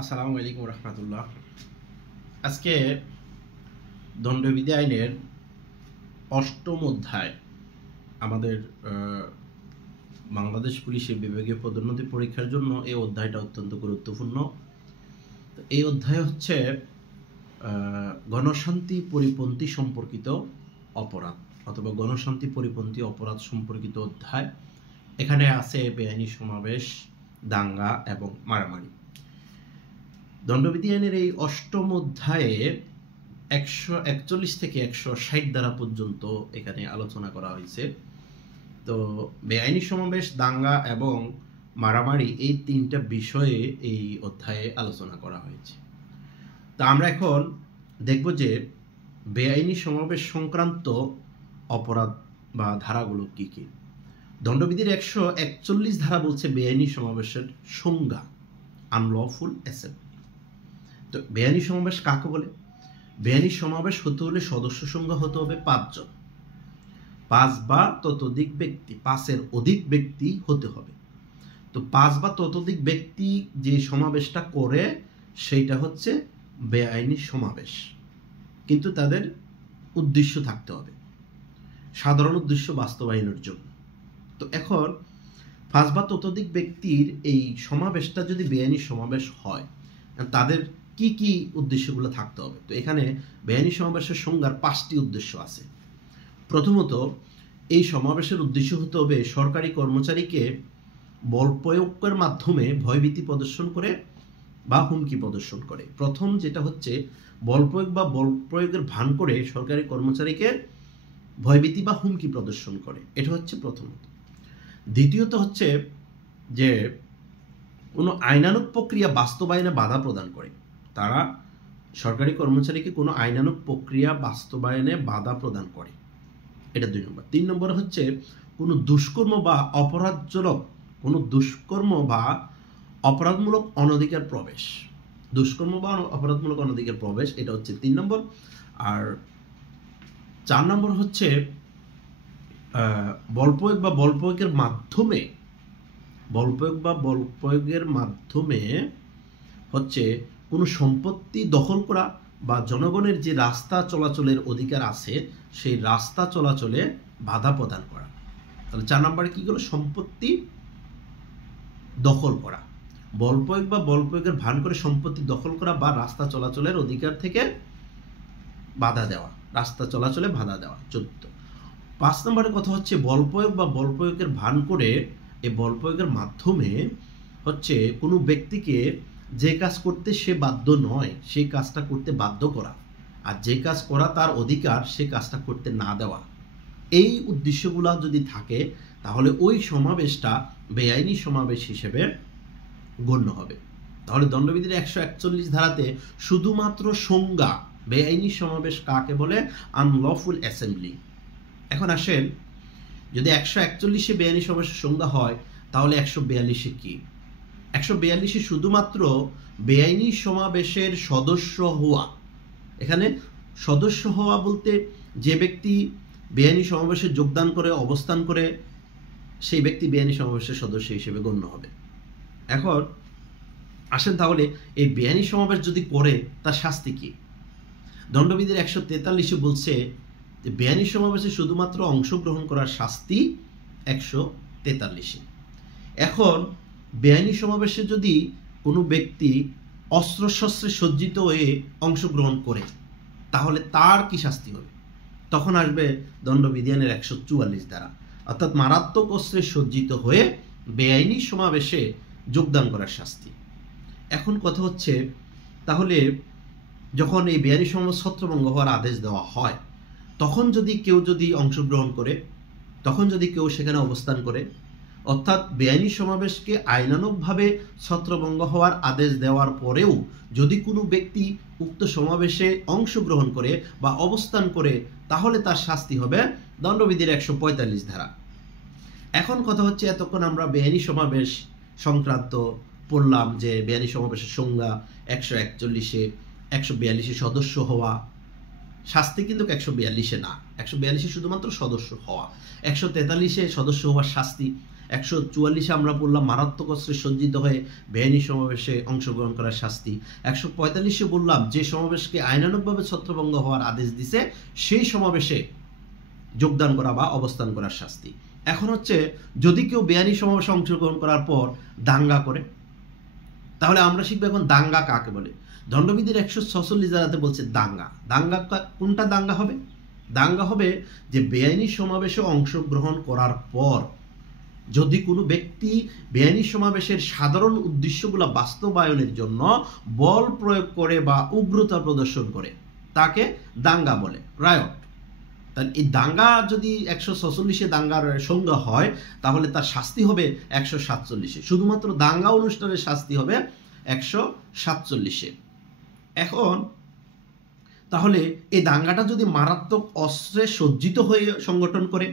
আসসালামু আলাইকুম রহমতুল্লাহ। আজকে দণ্ডবিধি আইনের ৮ম অধ্যায় আমাদের বাংলাদেশ পুলিশের বিভাগীয় পদোন্নতি পরীক্ষার জন্য এই অধ্যায়টা অত্যন্ত গুরুত্বপূর্ণ। তো এই অধ্যায় হচ্ছে গণশান্তি পরিপন্থী সম্পর্কিত অপরাধ অথবা গণশান্তি পরিপন্থী অপরাধ সম্পর্কিত অধ্যায়। এখানে আছে বেআইনি সমাবেশ, দাঙ্গা এবং মারামারি। দণ্ডবিধি আইনের এই ৮ম অধ্যায়ে ১৪১ থেকে ১৬০ ধারা পর্যন্ত এখানে আলোচনা করা হয়েছে। তো বেআইনি সমাবেশ, দাঙ্গা এবং মারামারি এই ৩টা বিষয়ে এই অধ্যায়ে আলোচনা করা হয়েছে। তা আমরা এখন দেখব যে বেআইনি সমাবেশ সংক্রান্ত অপরাধ বা ধারাগুলো কি কি। দণ্ডবিধির ১৪১ ধারা বলছে বেআইনি সমাবেশের সংজ্ঞা, আনলফুল অ্যাসেম্বলি। তো বেআইনি সমাবেশ কাকে বলে? বেআইনি সমাবেশ হতে হলে সদস্য সংখ্যা হতে হবে ৫ জন, ৫ বা ততোধিক ব্যক্তি, ৫-এর অধিক ব্যক্তি হতে হবে। তো ৫ বা ততোধিক ব্যক্তি যে সমাবেশটা করে সেইটা হচ্ছে বেআইনি সমাবেশ, কিন্তু তাদের উদ্দেশ্য থাকতে হবে, সাধারণ উদ্দেশ্য বাস্তবায়নের জন্য। তো এখন ৫ বা ততোধিক ব্যক্তির এই সমাবেশটা যদি বেআইনি সমাবেশ হয়, তাদের কি কি উদ্দেশ্যগুলো থাকতে হবে? তো এখানে বেআইনি সমাবেশের সংজ্ঞার ৫টি উদ্দেশ্য আছে। প্রথমত, এই সমাবেশের উদ্দেশ্য হতে হবে সরকারি কর্মচারীকে বল প্রয়োগের মাধ্যমে ভয়ভীতি প্রদর্শন করে বা হুমকি প্রদর্শন করে। প্রথম যেটা হচ্ছে বল প্রয়োগ বা বল প্রয়োগের ভান করে সরকারি কর্মচারীকে ভয়ভীতি বা হুমকি প্রদর্শন করে, এটা হচ্ছে প্রথমত। দ্বিতীয়ত হচ্ছে যে কোনো আইনানুগ প্রক্রিয়া বাস্তবায়নে বাধা প্রদান করে। তারা সরকারি কর্মচারীকে কোনো আইনানুগ প্রক্রিয়া বাস্তবায়নে বাধা প্রদান করে, এটা ২ নম্বর। ৩ নম্বরে হচ্ছে কোনো দুষ্কর্ম বা অপরাধজনক কোনো দুষ্কর্ম বা অপরাধমূলক অনধিকার প্রবেশ, দুষ্কর্ম বা অপরাধমূলক অনধিকার প্রবেশ, এটা হচ্ছে ৩ নম্বর। আর ৪ নম্বর হচ্ছে বল প্রয়োগ বা বল প্রয়োগের মাধ্যমে, বল প্রয়োগ বা বল প্রয়োগের মাধ্যমে হচ্ছে কোনো সম্পত্তি দখল করা বা জনগণের যে রাস্তা চলাচলের অধিকার আছে সেই রাস্তা চলাচলে বাধা প্রদান করা। তাহলে ৪ নম্বরে কি হলো? সম্পত্তি দখল করা, বল প্রয়োগ বা বল প্রয়োগের ভান করে সম্পত্তি দখল করা বা রাস্তা চলাচলের অধিকার থেকে বাধা দেওয়া, রাস্তা চলাচলে বাধা দেওয়া। ১৪। ৫ নম্বরের কথা হচ্ছে বল প্রয়োগ বা বল প্রয়োগের ভান করে এই বল প্রয়োগের মাধ্যমে হচ্ছে কোনো ব্যক্তিকে যে কাজ করতে সে বাধ্য নয় সেই কাজটা করতে বাধ্য করা, আর যে কাজ করা তার অধিকার সে কাজটা করতে না দেওয়া। এই উদ্দেশ্যগুলো যদি থাকে তাহলে ওই সমাবেশটা বেআইনি সমাবেশ হিসেবে গণ্য হবে। তাহলে দণ্ডবিধির ১৪১ ধারাতে শুধুমাত্র সংজ্ঞা বেআইনি সমাবেশ কাকে বলে, আনলফুল অ্যাসেম্বলি। এখন আসেন, যদি ১৪১-এ বেআইনি সমাবেশের সংজ্ঞা হয় তাহলে ১৪২-এ কি? ১৪২-এ শুধুমাত্র বেআইনি সমাবেশের সদস্য হওয়া। এখানে সদস্য হওয়া বলতে যে ব্যক্তি বেআইনি সমাবেশে যোগদান করে অবস্থান করে সেই ব্যক্তি বেআইনি সমাবেশের সদস্য হিসেবে গণ্য হবে। এখন আসেন, তাহলে এই বেআইনি সমাবেশ যদি করে তার শাস্তি কি? দণ্ডবিধির ১৪৩-এ বলছে যে বেআইনি সমাবেশে শুধুমাত্র অংশগ্রহণ করার শাস্তি ১৪৩-এ। এখন বেআইনি সমাবেশে যদি কোনো ব্যক্তি অস্ত্রশস্ত্রে সজ্জিত হয়ে অংশগ্রহণ করে তাহলে তার কি শাস্তি হবে? তখন আসবে দণ্ডবিধি আইনের ১৪৪ ধারা, অর্থাৎ মারাত্মক অস্ত্রে সজ্জিত হয়ে বেআইনি সমাবেশে যোগদান করার শাস্তি। এখন কথা হচ্ছে, তাহলে যখন এই বেআইনি সমাবেশ ছত্রভঙ্গ হওয়ার আদেশ দেওয়া হয় তখন যদি কেউ অংশগ্রহণ করে, তখন যদি কেউ সেখানে অবস্থান করে, অর্থাৎ বেআইনি সমাবেশকে আইনানুগভাবে ছত্রভঙ্গ হওয়ার আদেশ দেওয়ার পরেও যদি কোনো ব্যক্তি উক্ত সমাবেশে অংশগ্রহণ করে বা অবস্থান করে তাহলে তার শাস্তি হবে দণ্ডবিধির ১৪৫ ধারা। এখন কথা হচ্ছে, এতক্ষণ আমরা বেআইনি সমাবেশ সংক্রান্ত পড়লাম যে বেআইনি সমাবেশের সংজ্ঞা ১৪১-এ, ১৪২-এ সদস্য হওয়া, শাস্তি কিন্তু ১৪২-এ না, ১৪২-এ শুধুমাত্র সদস্য হওয়া, ১৪৩-এ সদস্য হওয়ার শাস্তি, 144 আমরা বললাম মারাত্মক অস্ত্রে সজ্জিত হয়ে বেআইনি সমাবেশে অংশগ্রহণ করার শাস্তি। 145 বললাম যে সমাবেশকে আইনানুগভাবে ছত্রভঙ্গ হওয়ার আদেশ দিছে সেই সমাবেশে যোগদান করা বা অবস্থান করার শাস্তি। এখন হচ্ছে যদি কেউ বেআইনি সমাবেশে অংশগ্রহণ করার পর দাঙ্গা করে, তাহলে আমরা শিখবো এখন দাঙ্গা কাকে বলে। দণ্ডবিধির 146 ধারাতে বলছে দাঙ্গা। দাঙ্গা কোনটা দাঙ্গা হবে? দাঙ্গা হবে যে বেআইনি সমাবেশে অংশগ্রহণ করার পর যদি কোনো ব্যক্তি বেআইনি সমাবেশের সাধারণ উদ্দেশ্যগুলো বাস্তবায়নের জন্য বল প্রয়োগ করে বা উগ্রতা প্রদর্শন করে তাকে দাঙ্গা বলে, রায়ট। তাহলে এই দাঙ্গা যদি 146 দাঙ্গার সংজ্ঞা হয় তাহলে তার শাস্তি হবে 147। শুধুমাত্র দাঙ্গা অনুষ্ঠানের শাস্তি হবে 147। এখন তাহলে এই দাঙ্গাটা যদি মারাত্মক অস্ত্রে সজ্জিত হয়ে সংগঠন করে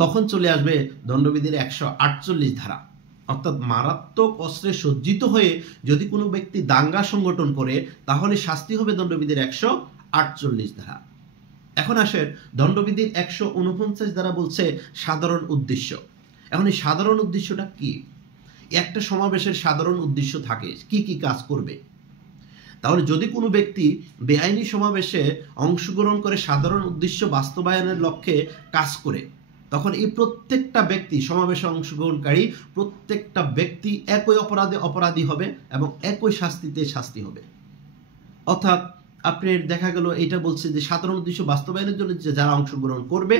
তখন চলে আসবে দণ্ডবিধির 148 ধারা। অর্থাৎ মারাত্মক অস্ত্রে সজ্জিত হয়ে যদি কোনো ব্যক্তি দাঙ্গা সংগঠন করে তাহলে শাস্তি হবে দণ্ডবিধির 148 ধারা। এখন আসেন দণ্ডবিধির 149 ধারা বলছে সাধারণ উদ্দেশ্য। এখন এই সাধারণ উদ্দেশ্যটা কি? একটা সমাবেশের সাধারণ উদ্দেশ্য থাকে কি কি কাজ করবে। তাহলে যদি কোনো ব্যক্তি বেআইনি সমাবেশে অংশগ্রহণ করে সাধারণ উদ্দেশ্য বাস্তবায়নের লক্ষ্যে কাজ করে তখন এই প্রত্যেকটা ব্যক্তি, সমাবেশে অংশগ্রহণকারী প্রত্যেকটা ব্যক্তি একই অপরাধে অপরাধী হবে এবং একই শাস্তিতে শাস্তি হবে। অর্থাৎ আপনার দেখা গেল এটা বলছে যে সাধারণ উদ্দেশ্য বাস্তবায়নের জন্য যে যারা অংশগ্রহণ করবে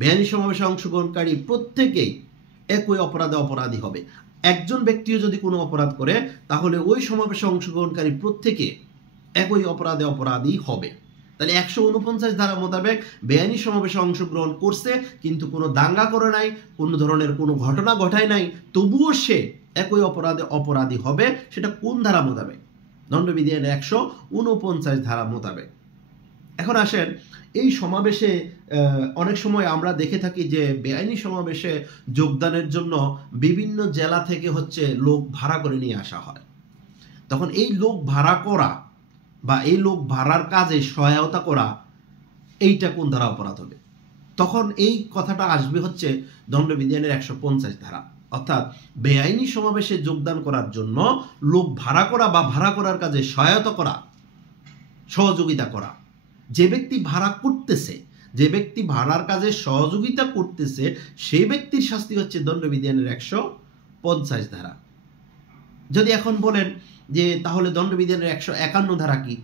বেআইনি সমাবেশে অংশগ্রহণকারী প্রত্যেকেই একই অপরাধে অপরাধী হবে। একজন ব্যক্তিও যদি কোনো অপরাধ করে তাহলে ওই সমাবেশে অংশগ্রহণকারী প্রত্যেকে একই অপরাধে অপরাধী হবে। তাহলে 149 ধারা মোতাবেক বেআইনি সমাবেশে অংশগ্রহণ করছে কিন্তু কোনো দাঙ্গা করে নাই, কোনো ধরনের কোনো ঘটনা ঘটায় নাই, তবুও সে একই অপরাধে অপরাধী হবে। সেটা কোন ধারা মোতাবেক? দণ্ডবিধি 149 ধারা মোতাবেক। এখন আসেন এই সমাবেশে অনেক সময় আমরা দেখে থাকি যে বেআইনি সমাবেশে যোগদানের জন্য বিভিন্ন জেলা থেকে হচ্ছে লোক ভাড়া করে নিয়ে আসা হয়। তখন এই লোক ভাড়া করা বা এই লোক ভাড়ার কাজে সহায়তা করা এইটা কোন ধারা অপরাধ হবে? তখন এই কথাটা আসবে হচ্ছে দণ্ডবিধি 150 ধারা। অর্থাৎ বেআইনি সমাবেশে যোগদান করার জন্য লোক ভাড়া করা বা ভাড়া করার কাজে সহায়তা করা, সহযোগিতা করা। যে ব্যক্তি ভাড়া করতেছে, যে ব্যক্তি ভাড়ার কাজে সহযোগিতা করতেছে সেই ব্যক্তির শাস্তি হচ্ছে দণ্ডবিধি 150 ধারা। যদি এখন বলেন যে তাহলে দণ্ডবিধি 151 ধারা কি?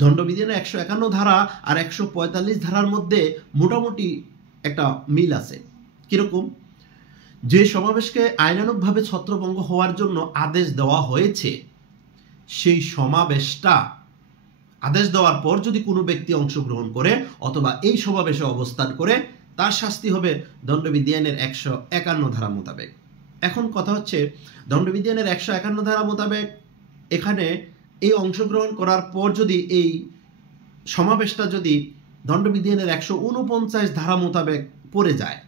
দণ্ডবিধি 151 ধারা আর 145 ধারার মধ্যে মোটামুটি একটা মিল আছে। কিরকম? যে সমাবেশকে আইনানুগভাবে ছত্রভঙ্গ হওয়ার জন্য আদেশ দেওয়া হয়েছে সেই সমাবেশটা আদেশ দেওয়ার পর যদি কোনো ব্যক্তি অংশগ্রহণ করে অথবা এই সমাবেশে অবস্থান করে তার শাস্তি হবে দণ্ডবিধি 151 ধারা মোতাবেক। এখন কথা হচ্ছে দণ্ডবিধি 151 ধারা মোতাবেক এখানে এই অংশগ্রহণ করার পর যদি এই সমাবেশটা যদি দণ্ডবিধি 149 ধারা মোতাবেক পড়ে যায়,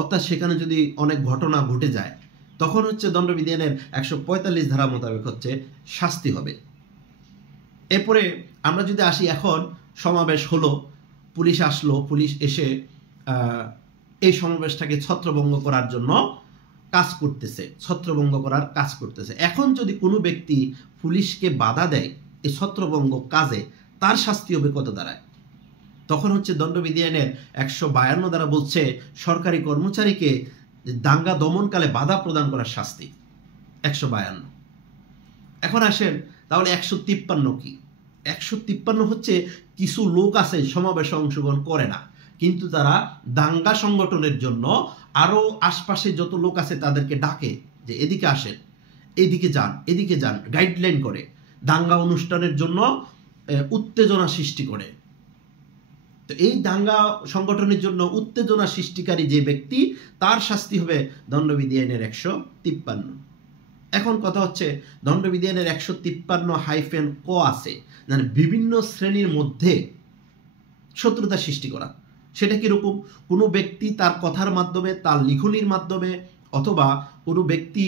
অর্থাৎ সেখানে যদি অনেক ঘটনা ঘটে যায়, তখন হচ্ছে দণ্ডবিধি 145 ধারা মোতাবেক হচ্ছে শাস্তি হবে। এরপরে আমরা যদি আসি, এখন সমাবেশ হলো, পুলিশ আসলো, পুলিশ এসে এই সমাবেশটাকে ছত্রভঙ্গ করার জন্য কাজ করতেছে, ছত্রভঙ্গ করার কাজ করতেছে। এখন যদি কোনো ব্যক্তি পুলিশকে বাধা দেয় এই ছত্রভঙ্গ কাজে, তার শাস্তি হবে কত ধারায়? তখন হচ্ছে দণ্ডবিধি 152 ধারা বলছে সরকারি কর্মচারীকে দাঙ্গা দমনকালে বাধা প্রদান করার শাস্তি 152। এখন আসেন তাহলে 153 কি? 153 হচ্ছে কিছু লোক আছে সমাবেশে অংশগ্রহণ করে না কিন্তু তারা দাঙ্গা সংগঠনের জন্য আরো আশপাশে যত লোক আছে তাদেরকে ডাকে যে এদিকে আসেন, এদিকে যান, এদিকে যান, গাইডলাইন করে দাঙ্গা অনুষ্ঠানের জন্য উত্তেজনা সৃষ্টি করে। তো এই দাঙ্গা সংগঠনের জন্য উত্তেজনা সৃষ্টিকারী যে ব্যক্তি তার শাস্তি হবে দণ্ডবিধি 153। এখন কথা হচ্ছে দণ্ডবিধি 153 ক আছে, মানে বিভিন্ন শ্রেণীর মধ্যে শত্রুতা সৃষ্টি করা। সেটা কিরকম? কোনো ব্যক্তি তার কথার মাধ্যমে, তার লিখনির মাধ্যমে, অথবা কোনো ব্যক্তি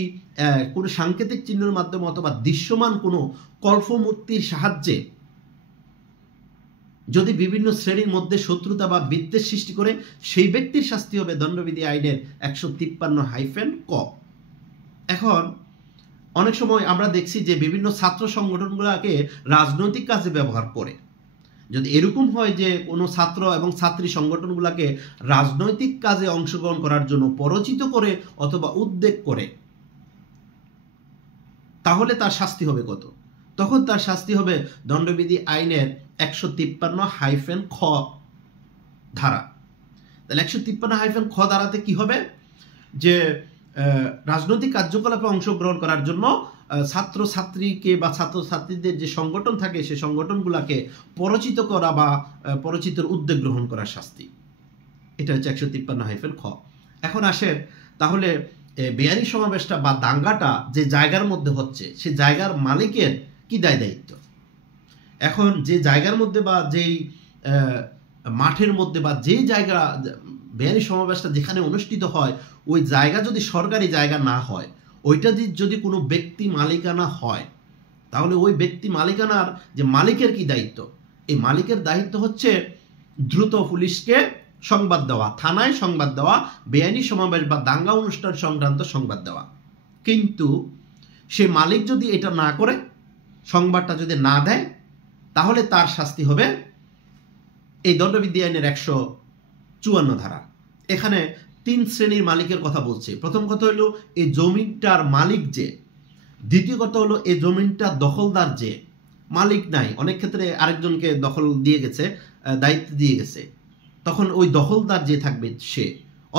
কোনো সাংকেতিক চিহ্নের মাধ্যমে, অথবা দৃশ্যমান কোনো কল্পমূর্তির সাহায্যে যদি বিভিন্ন শ্রেণীর মধ্যে শত্রুতা বা বিদ্বেষ সৃষ্টি করে সেই ব্যক্তির শাস্তি হবে দণ্ডবিধি আইনের 153-ক। এখন অনেক সময় আমরা দেখছি যে বিভিন্ন ছাত্র সংগঠনগুলোকে রাজনৈতিক কাজে ব্যবহার করে। যদি এরকম হয় যে কোনো ছাত্র এবং ছাত্রী সংগঠনগুলোকে রাজনৈতিক কাজে অংশগ্রহণ করার জন্য প্ররোচিত করে অথবা উদ্যোগ করে, তাহলে তার শাস্তি হবে কত? তখন তার শাস্তি হবে দণ্ডবিধি আইনের 153-খ ধারা। তাহলে 153-খ ধারাতে কি হবে যে রাজনৈতিক কার্যকলাপে অংশগ্রহণ করার জন্য ছাত্র ছাত্রীকে বা ছাত্র ছাত্রীদের যে সংগঠন থাকে সেই সংগঠনগুলোকে প্ররোচিত করা বা প্ররোচিতের উদ্যোগ গ্রহণ করার শাস্তি। এটা হচ্ছে 153-খ। এখন আসেন তাহলে বেআইনি সমাবেশটা বা দাঙ্গাটা যে জায়গার মধ্যে হচ্ছে সে জায়গার মালিকের কি দায়িত্ব? এখন যে জায়গার মধ্যে বা যেই মাঠের মধ্যে বা যেই জায়গা বেআইনি সমাবেশটা যেখানে অনুষ্ঠিত হয় ওই জায়গা যদি সরকারি জায়গা না হয়, ওইটা যদি কোনো ব্যক্তি মালিকানা হয়, তাহলে ওই ব্যক্তি মালিকানার যে মালিকের কি দায়িত্ব? এই মালিকের দায়িত্ব হচ্ছে দ্রুত পুলিশকে সংবাদ দেওয়া, থানায় সংবাদ দেওয়া, বেআইনি সমাবেশ বা দাঙ্গা অনুষ্ঠান সংক্রান্ত সংবাদ দেওয়া। কিন্তু সে মালিক যদি এটা না করে, সংবাদটা যদি না দেয়, তাহলে তার শাস্তি হবে এই দণ্ডবিধি আইনের 154 ধারা। এখানে 3 শ্রেণীর মালিকের কথা বলছে। প্রথম কথা হলো এই জমিটার মালিক যে, দ্বিতীয় কথা হলো এই জমিটার দখলদার যে, মালিক নাই, অনেক ক্ষেত্রে আরেকজনকে দখল দিয়ে গেছে, দায়িত্ব দিয়ে গেছে, তখন ওই দখলদার যে থাকবে সে,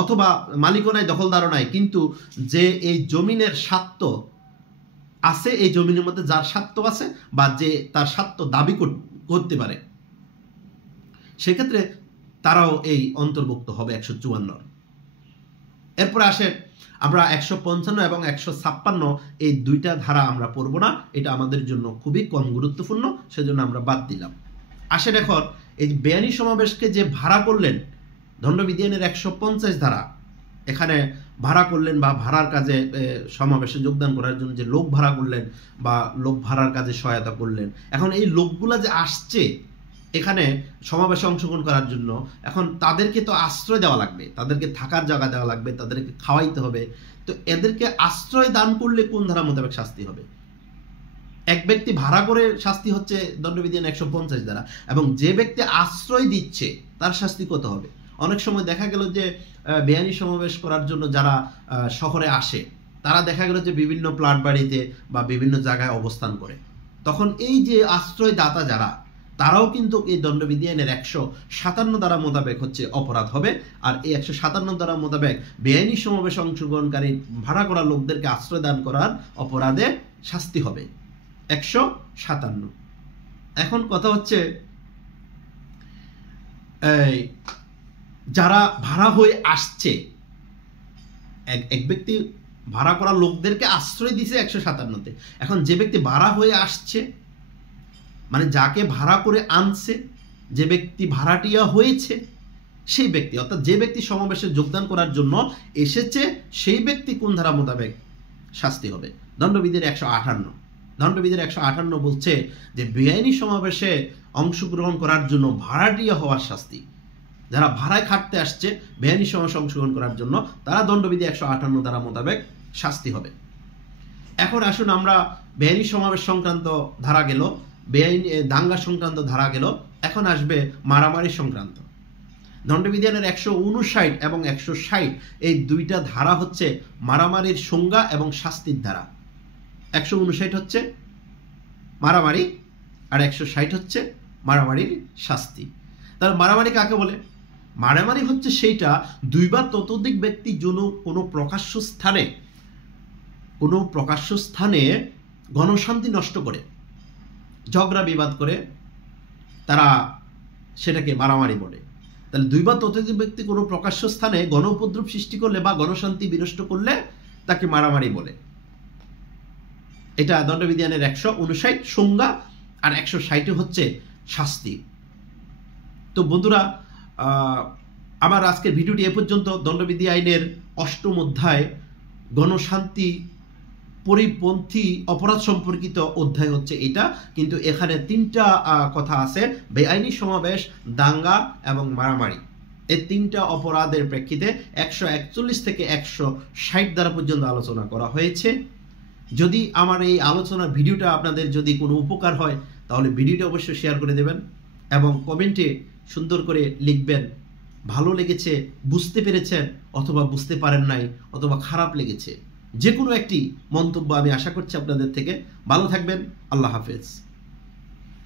অথবা মালিকও নাই দখলদারও নাই, কিন্তু যে এই জমিনের স্বার্থ আছে, এই জমিনের মধ্যে যার স্বার্থ আছে বা যে তার স্বার্থ দাবি করতে পারে, সেক্ষেত্রে তারাও এই অন্তর্ভুক্ত হবে 154। এরপরে আসে আমরা 155 এবং 156 এই দুইটা ধারা আমরা পড়ব না, এটা আমাদের জন্য খুবই কম গুরুত্বপূর্ণ, সেজন্য আমরা বাদ দিলাম। আসেন এখন এই বেআইনি সমাবেশকে যে ভাড়া করলেন, দণ্ডবিধি আইনের 150 ধারা, এখানে ভাড়া করলেন বা ভাড়ার কাজে সমাবেশে যোগদান করার জন্য যে লোক ভাড়া করলেন বা লোক ভাড়ার কাজে সহায়তা করলেন, এখন এই লোকগুলা যে আসছে এখানে সমাবেশে অংশগ্রহণ করার জন্য, এখন তাদেরকে তো আশ্রয় দেওয়া লাগবে, তাদেরকে থাকার জায়গা দেওয়া লাগবে, তাদেরকে খাওয়াইতে হবে। তো এদেরকে আশ্রয় দান করলে কোন ধারা মোতাবেক শাস্তি হবে? এক ব্যক্তি ভাড়া করে শাস্তি হচ্ছে দণ্ডবিধি আইন 150 ধারা, এবং যে ব্যক্তি আশ্রয় দিচ্ছে তার শাস্তি কত হবে? অনেক সময় দেখা গেল যে বেআইনি সমাবেশ করার জন্য যারা শহরে আসে, তারা দেখা গেল যে বিভিন্ন প্লাট বাড়িতে বা বিভিন্ন জায়গায় অবস্থান করে, তখন এই যে আশ্রয়দাতা যারা, তারাও কিন্তু এই দণ্ডবিধি আইনের 157 ধারা মোতাবেক হচ্ছে অপরাধ হবে। আর এই 157 ধারা মোতাবেক বেআইনি সমাবেশে অংশগ্রহণকারী ভাড়া করা লোকদেরকে আশ্রয় দান করার অপরাধে শাস্তি হবে 157। এখন কথা হচ্ছে যারা ভাড়া হয়ে আসছে, এক ব্যক্তি ভাড়া করা লোকদেরকে আশ্রয় দিছে 157-তে। এখন যে ব্যক্তি ভাড়া হয়ে আসছে, মানে যাকে ভাড়া করে আনছে, যে ব্যক্তি ভাড়াটিয়া হয়েছে সেই ব্যক্তি, অর্থাৎ যে ব্যক্তি সমাবেশে যোগদান করার জন্য এসেছে সেই ব্যক্তি কোন ধারা মোতাবেক শাস্তি হবে? দণ্ডবিধির 158। দণ্ডবিধির 158 বলছে যে বেআইনি সমাবেশে অংশগ্রহণ করার জন্য ভাড়াটিয়া হওয়ার শাস্তি। যারা ভাড়ায় খাটতে আসছে বেআইনি সমাবেশে অংশগ্রহণ করার জন্য, তারা দণ্ডবিধি 158 ধারা মোতাবেক শাস্তি হবে। এখন আসুন আমরা বেআইনি সমাবেশ সংক্রান্ত ধারা গেল, বেআইনি দাঙ্গা সংক্রান্ত ধারা গেল, এখন আসবে মারামারি সংক্রান্ত। দণ্ডবিধি আইনের 159 এবং 160 এই দুইটা ধারা হচ্ছে মারামারির সংজ্ঞা এবং শাস্তির ধারা। 159 হচ্ছে মারামারি আর 160 হচ্ছে মারামারির শাস্তি। তাহলে মারামারি কাকে বলে? মারামারি হচ্ছে সেইটা দুই বা ততোধিক ব্যক্তি কোনো প্রকাশ্য স্থানে গণশান্তি নষ্ট করে, ঝগড়া বিবাদ করে, তারা সেটাকে মারামারি বলে। তাহলে দুই বা ততোধিক ব্যক্তি কোনো প্রকাশ্য স্থানে গণ উপদ্রব সৃষ্টি করলে বা গণশান্তি বিনষ্ট করলে তাকে মারামারি বলে। এটা দণ্ডবিধি আইনের 159 সংজ্ঞা আর 160 হচ্ছে শাস্তি। তো বন্ধুরা, আমার আজকের ভিডিওটি এ পর্যন্ত। দণ্ডবিধি আইনের 8ম অধ্যায় গণশান্তি পরিপন্থী অপরাধ সম্পর্কিত অধ্যায় হচ্ছে এটা, কিন্তু এখানে 3টা কথা আছে, বেআইনি সমাবেশ, দাঙ্গা এবং মারামারি। এই 3টা অপরাধের প্রেক্ষিতে 141 থেকে 160 ধারা পর্যন্ত আলোচনা করা হয়েছে। যদি আমার এই আলোচনার ভিডিওটা আপনাদের যদি কোনো উপকার হয়, তাহলে ভিডিওটা অবশ্যই শেয়ার করে দেবেন এবং কমেন্টে সুন্দর করে লিখবেন ভালো লেগেছে, বুঝতে পেরেছেন, অথবা বুঝতে পারেন নাই, অথবা খারাপ লেগেছে। যে কোনো একটি মন্তব্য আমি আশা করছি আপনাদের থেকে। ভালো থাকবেন। আল্লাহ হাফেজ।